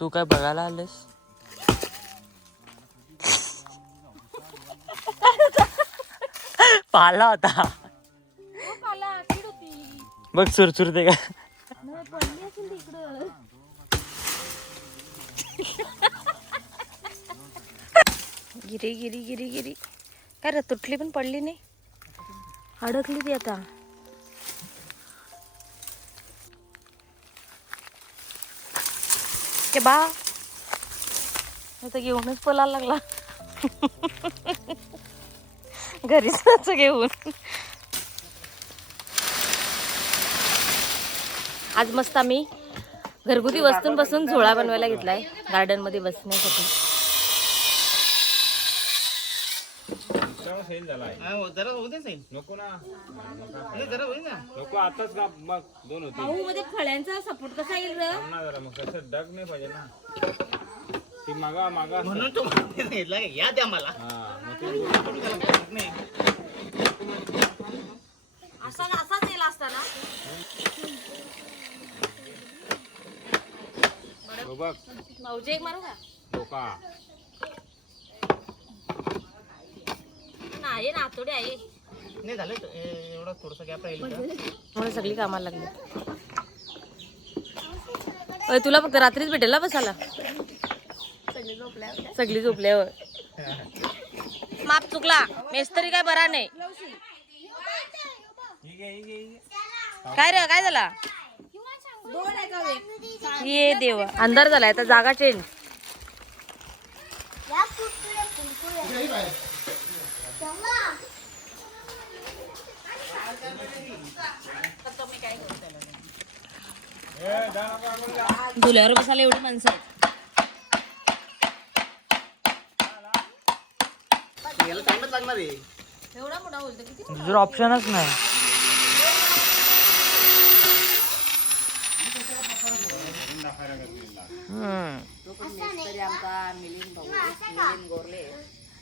तू काय बघायला आलेस पाला होता बघ सुरसुर ते का गिरी गिरी गिरी गिरी. काय रे तुटली पण पडली नाही? अडकली ती आता. के बा. आता घेऊनच पळायला लागला. घरीच जायचं घेऊन. आज मस्त आम्ही घरगुती वस्तूंपासून झोळा बनवायला घेतलाय गार्डनमध्ये बसण्यासाठी जरा होऊ दे नको ना. नाही, जरा होईल ना. नको आताच का मग दोन होते भाऊ मध्ये फळ्यांचा सपोर्ट कसा येईल र थांब ना जरा मग कसं डग नाही पाहिजे ना. ती मागा मागा. म्हणून तो या द्या मला. हा मग ते नाही असा असाच येईल असताना. हो बघ. भाऊजी एक मारू का? डोका नाही नातोडे आहे. नाही झालं तो- ए- एवढा थोडसा गॅप राहील का? म्हणून सगळी कामाला लागली. अय, तुला फक्त रात्रीच भेटेल ना बसायला? सगळी झोपल्यावर. माप चुकला. मेस्तरी काय बरा नाही. काय रे काय झाला? ये देव. अंधार झालाय आता जागा चेंज धुल्यावर बसायला एवढी माणसं तुझं ऑप्शनच नाही.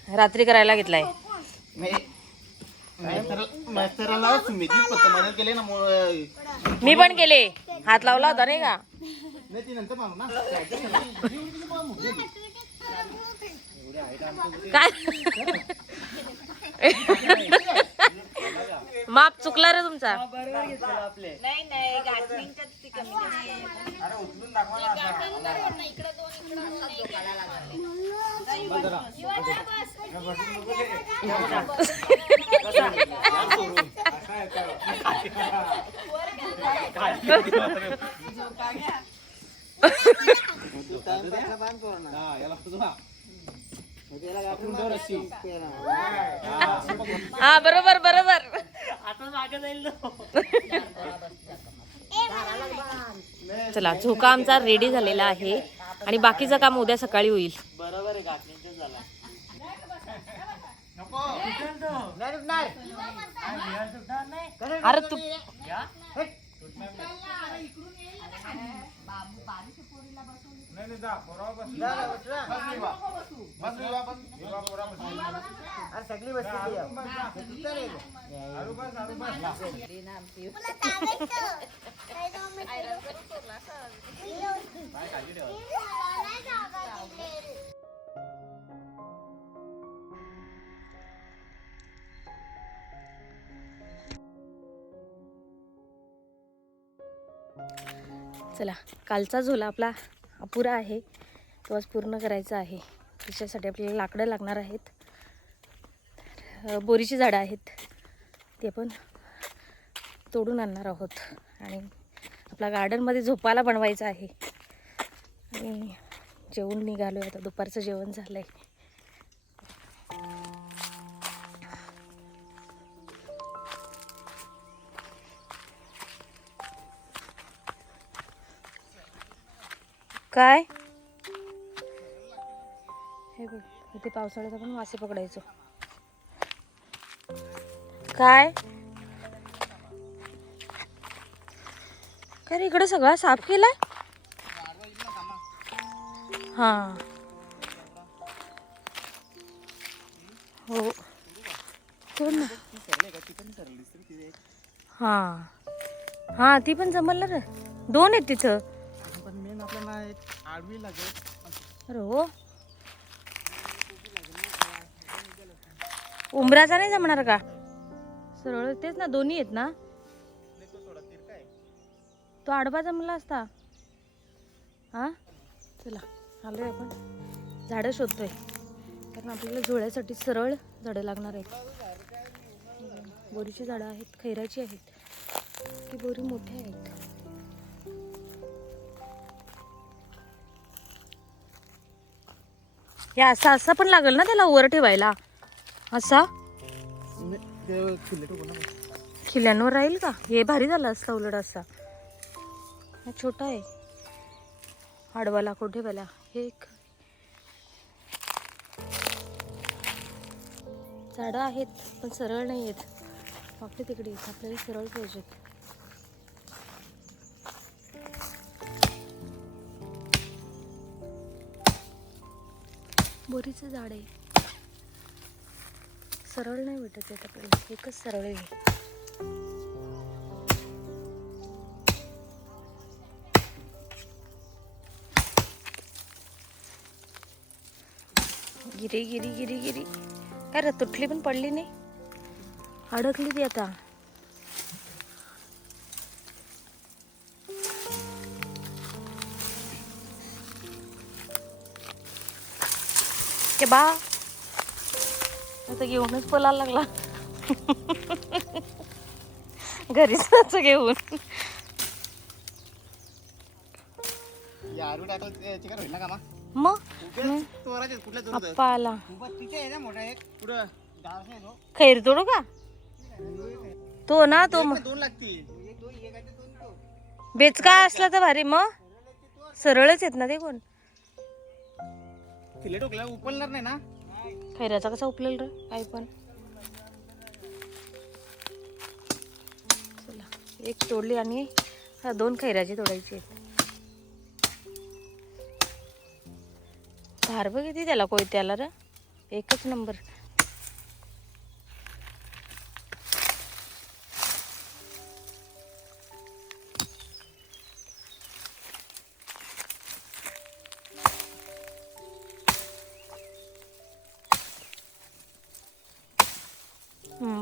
रात्री करायला घेतलाय. केले ना मग मी पण केले. हात लावला होता नाही का? नाही ती नंतर मागू ना काय? माप चुकला रे तुमचा. हा बरोबर बरोबर. चला झोका आमचा रेडी झालेला आहे आणि बाकीचं काम उद्या सकाळी होईल. बरोबर आहे बस. अरे सगळी बसली चला कालचा झोला आपला अपुरा आहे. तो आज पूर्ण करायचा आहे. त्याच्यासाठी आपल्याला लाकडं लागणार आहेत. बोरीची झाडं आहेत. ते पण तोडून आणणार आहोत. आणि आपला गार्डनमध्ये झोपायला बनवायचं आहे. आणि जेवून निघालो आहे आता. दुपारचं जेवण झालं आहे काय? हे बघ इथे पावसाळ्यात आपण मासे पकडायचो. काय? काय रे इकडे सगळा साफ केलाय? हा. हो. सोड ना. हा. हा ती पण जमल ना रे. दोन आहेत तिथं. आडवी लागेल. अरे हो. उंबराचा नाही जमणार का? सरळ तेच ना दोन्ही आहेत ना. तो आडवा जमला असता. हा? चला आलोय आपण. झाडं शोधतोय. कारण आपल्याला झोळ्यासाठी सरळ झाडं लागणार आहेत. बोरीची झाडं आहेत खैराची आहेत. ती बोरी मोठी आहेत. या असा असा पण लागेल ना त्याला वर ठेवायला? असा? खिल्यांवर राहील का? हे भारी झालं असतं उलट असा. हा छोटा आहे. आडवा लाकूड ठेवायला? हे एक. झाडं आहेत पण सरळ नाही आहेत. आपले तिकडे आपल्याला सरळ पाहिजेत. बोरीचं झाड आहे. सरळ नाही भेटत आहे आपल्याला एकच सरळ आहे. गिरी गिरी गिरी गिरी. काय रे तुटली पण पडली नाही. अडकली ती आता. के बा. आता घेऊनच पळायला लागला. घरीच जायचं घेऊन. मग? आला खैर तोडू का? तो ना तो बेचका असला तर भारी मग? सरळच आहेत ना ते कोण? खिले टोकल्या उपलणार नाही ना. खैराचा कसा उपलेल रे? काय पण. चला एक तोडली आणि हा दोन खैराचे तोडायचे. आहेत धार बघ किती त्याला कोयत्याला र? एकच नंबर.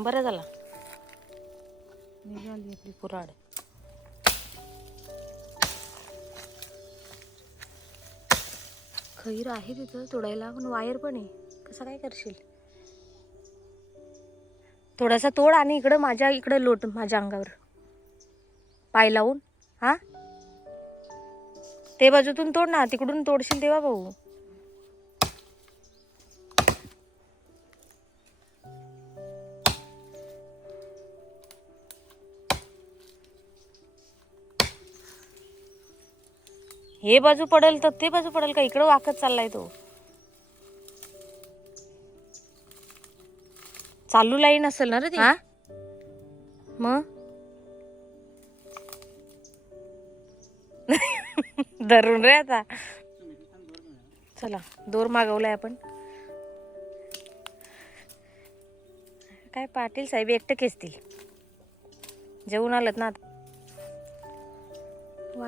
बरं झाला. निघाली आपली कुराड खैर आहे तिथं तोडायला पण वायर पण आहे. कसं काय करशील? थोडासा तोड आणि इकडं माझ्या इकडं लोट माझ्या अंगावर. पाय लावून हा? ते बाजूतून तोड ना तिकडून तोडशील तेव्हा भाऊ. हे बाजू पडेल तर ते बाजू पडेल का? इकडं वाकत चाललाय तो. चालू लाईन असेल ना रे ती. मग? धरून रे आता. चला दोर मागवलाय आपण. काय पाटील साहेब एकटं खेचतील. जेवून आलत ना आता.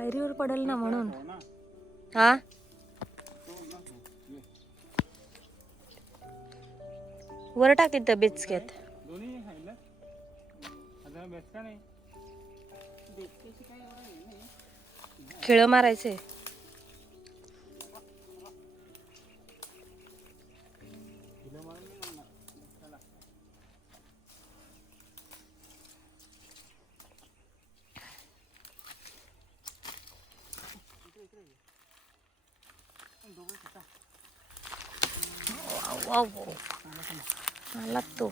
वायरीवर पडेल ना म्हणून. हा? वर टाकीत त्या बिचक्यात. खेळ मारायचे. वाव. आला तो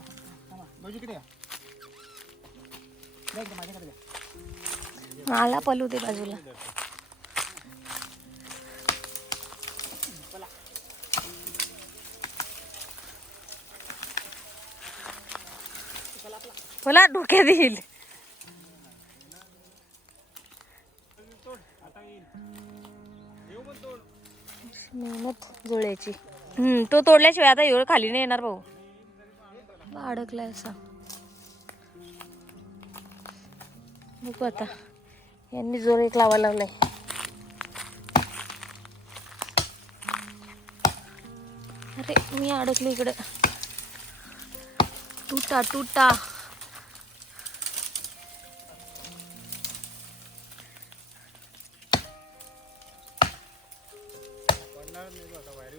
आला पलू ते बाजूला मला डोक्यात येईल मेहनत जुळ्याची हम्म, तो तोडल्याशिवाय आता एवढं खाली नाही येणार भाऊ. अडकलाय असा. बघू आता. यांनी जोर एक लावा लावलाय अरे मी अडकली इकडे. तुटा तुटा.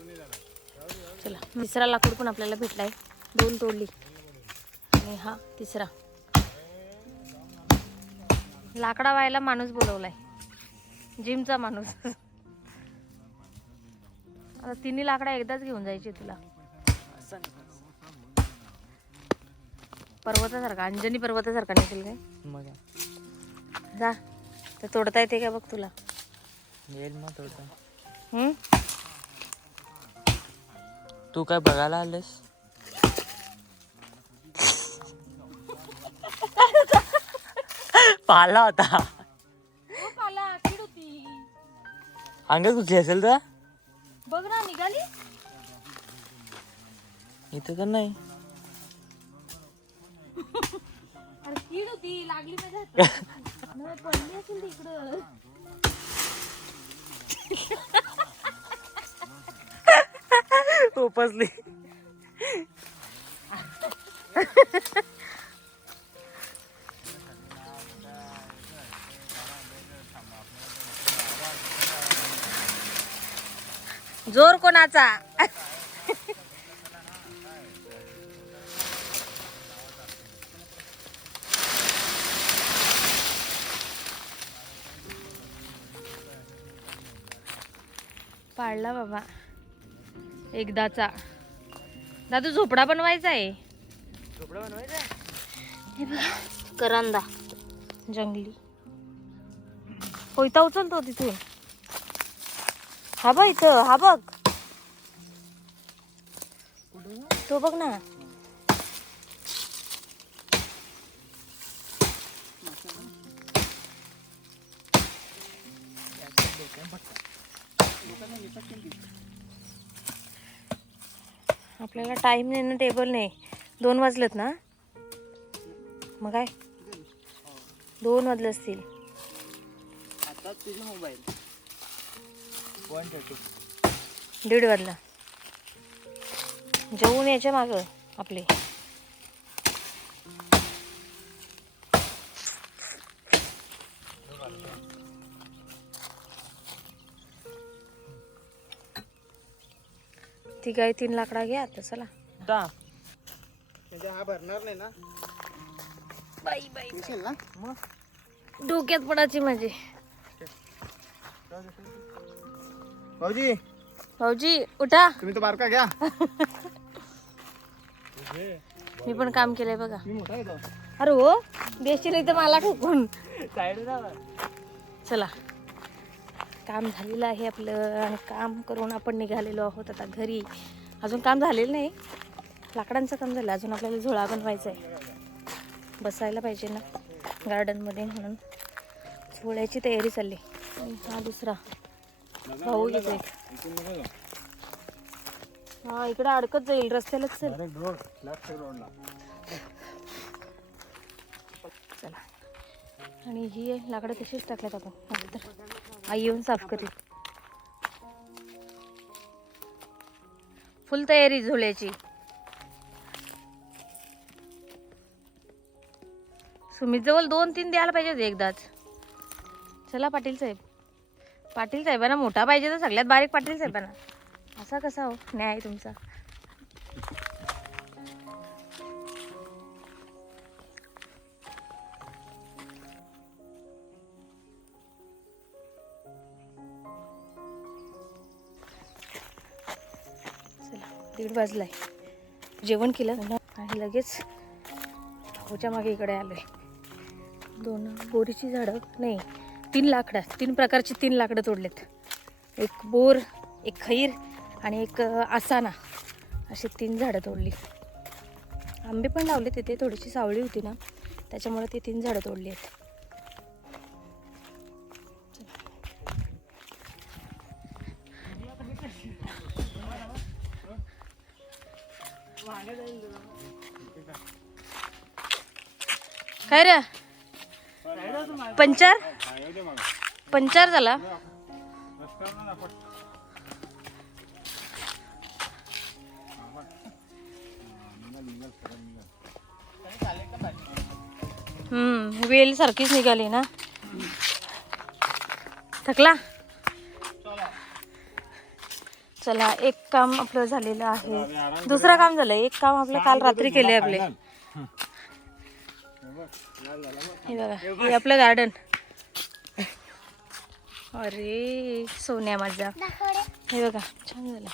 जाणार. चला तिसरा लाकूड पण आपल्याला भेटलाय. दोन तोडली आणि हा तिसरा. लाकडा व्हायला माणूस बोलवलाय. जिमचा माणूस. आता तिन्ही लाकडा एकदाच घेऊन जायची तुला. पर्वतासारखा अंजनी पर्वतासारखा नसेल काय? जा. तर तोडता येते का बघ तुला. येईल मग हम्म? तू काय बघायला आलेस? पाला होता. अंगात कुठली असेल तर? बघ ना निघाली. इथं तर नाही. अरे कीड होती लागली माझ्या हातात. नाही, पडली असेल ती इकडं जोर कोणाचा? पाडला बाबा. एकदाचा. दादू झोपडा बनवायचा आहे? हे बघा. करंदा. जंगली. कोयता उचलतो तिथून हा बघ इथं हा बघ. तो बघ ना. आपल्याला टाईम नाही ना टेबल नाही. दोन वाजलेत ना? मग काय? दोन वाजले असतील. आता तुझे मोबाईल वन थर्टी दीड वाजला. जेवून यायच्या मागं आपले. ती गाय तीन लाकडा घ्या आता चला. म्हणजे हा भरणार नाही ना? बाई बाई दिसेल ना? डोक्यात पडायची माझी. भाऊजी. भाऊजी उठा. तुम्ही तो बारका घ्या. मी पण काम केलंय बघा. मी मोठा घेतो अरे हो देशील इथं मला ठोकून. साईड चला. काम झालेलं आहे आपलं आणि काम करून आपण निघालेलो आहोत आता घरी. अजून काम झालेलं नाही. लाकडांचं काम झालं. अजून आपल्याला झोळा बनवायचा आहे. बसायला पाहिजे ना गार्डनमध्ये म्हणून. झोळ्याची तयारी चालली. हा दुसरा. भाऊ एक. हा इकडे अडकत जाईल. रस्त्यालाच चल. चला. आणि ही आहे, लाकडं तशीच टाकल्यात आपण नंतर आई येऊन साफ करेल. फुल तयारी झोल्याची सुमित जवळ दोन तीन द्यायला पाहिजे होते एकदाच. चला पाटील साहेब. पाटील साहेबांना मोठा पाहिजे तर सगळ्यात बारीक पाटील साहेबांना. असा कसा हो? न्याय तुमचा. दीड दीड वाजलाय. जेवण केलं? आणि लगेच भाऊच्या मागे इकडे आलोय. दोन बोरीची झाडं नाही तीन लाकडं तीन प्रकारची तीन लाकडं तोडलेत. एक बोर एक खैर आणि एक आसाना अशी तीन झाडं तोडली. आंबे पण लावले तिथे थोडीशी सावळी होती ना त्याच्यामुळे ती तीन झाडं तोडली आहेत. काय रे? पंचार? पंचार झाला? हम्म वेल सारखीच निघाली ना. थकला? चला एक काम आपलं झालेलं आहे. दुसरं काम झालं एक काम आपलं काल रात्री केले आपले. हे बघा हे आपलं गार्डन अरे सोन्या माझा. हे बघा छान झालं.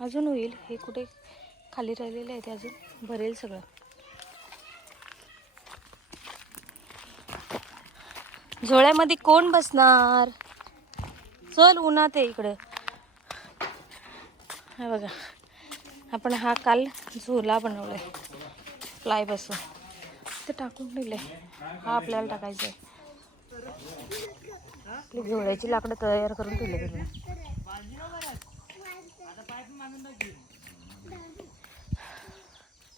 अजून होईल हे कुठे खाली राहिलेले आहे ते अजून भरेल सगळं. झोळ्यामध्ये कोण बसणार? चल उन्हात आहे इकडे. हा बघा आपण हा काल झोला बनवलाय. प्लाय बसून ते टाकून दिले हा आपल्याला टाकायचा आहे आपली झोळ्याची लाकडं तयार करून ठेवले गेले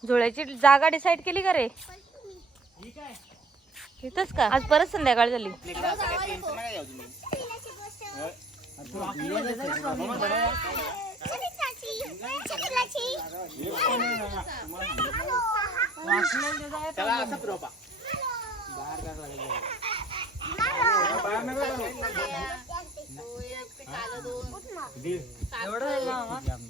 झोळ्याची जागा डिसाईड केली का रे? इथंच का? आज परत संध्याकाळ झाली. एवढं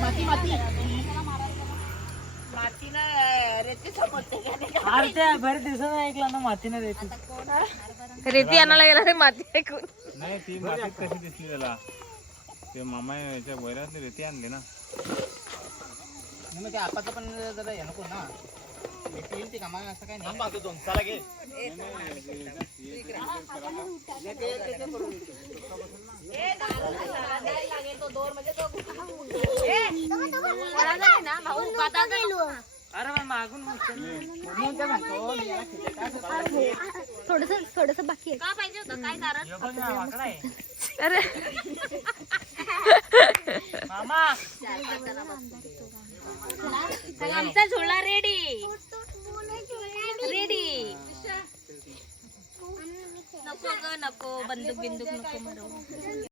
माती माती रेती आणायला गेला रे माती फेकून नाही ती माती कशी दिसली त्याला ते मामा याच्या रेती आणली ना नाही, मग ते आपाचं पण जरा हे नको ना येईल ते कामाला असं काय नाही दोन चला घे म्हणून काय म्हणतो, मी याला थोडस थोडस बाकी आहे का पाहिजे होतं काय कारण अरे आमचा झोला रेडी. रेडी. नको ग नको बंदूक बिंदूक नको मरू